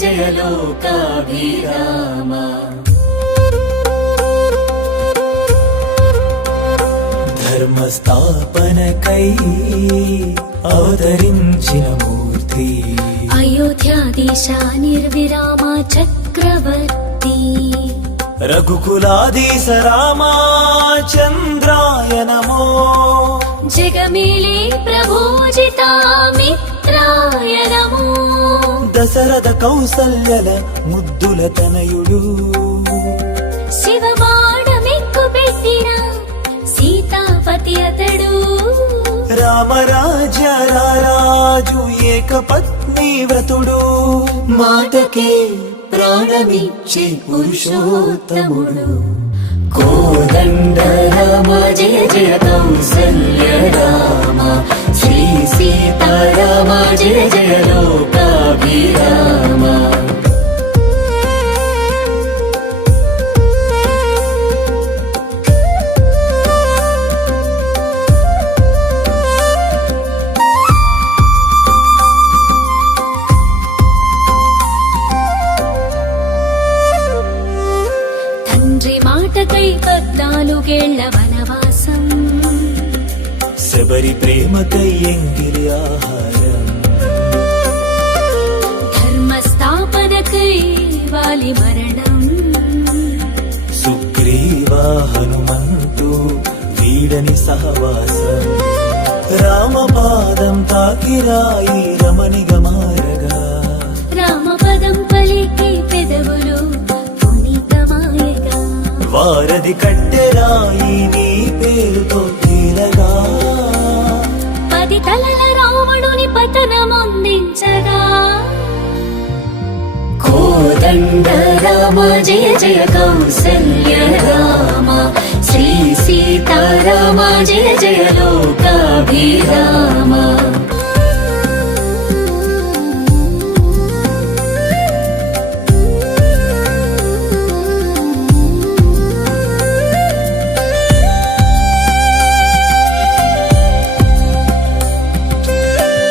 జయ లోకాభిరామ ధర్మస్థాపనకై అవతరించిన మూర్తి అయోధ్యాధీశ నిర్విరామ చక్రవర్తి రఘుకులాధీశ రామచంద్రాయ నమో జగమేలే ప్రభోజితా మిత్రాయ నమో దశరథ కౌసల్యల ముద్దుల తనయుడు శివబాణమెక్కు పెట్టిన సీతాపతి అతడు రామరాజ్య రాజు ఏక పత్ని వ్రతుడు మాటకే ప్రాణమిచ్చే పురుషోత్తముడు కోదండ రామ జయ జయ కౌసల్య రామ శ్రీ సీతారామ జయ జయ లోకాభిరామ తండ్రి మాటకై 14 వనవాసం శబరి ప్రేమకై ఎంగిలి ఆహారం ధర్మస్థాపనకై వాలి మరణం సుగ్రీవ హనుమంతు వీడని సహవాసం రామపాదం తాకిరాయి రమణిగా మారగా రామపదం పలికి పెదవులు పునీతమాయగా వారధి కట్టెరాయి నీ పేరుతో తీరగా 10 తలల రావణుని పతనమొందించగా కోదండ రామ జయ జయ కౌసల్య రామ శ్రీ సీతారామ జయ జయ లోకాభిరామ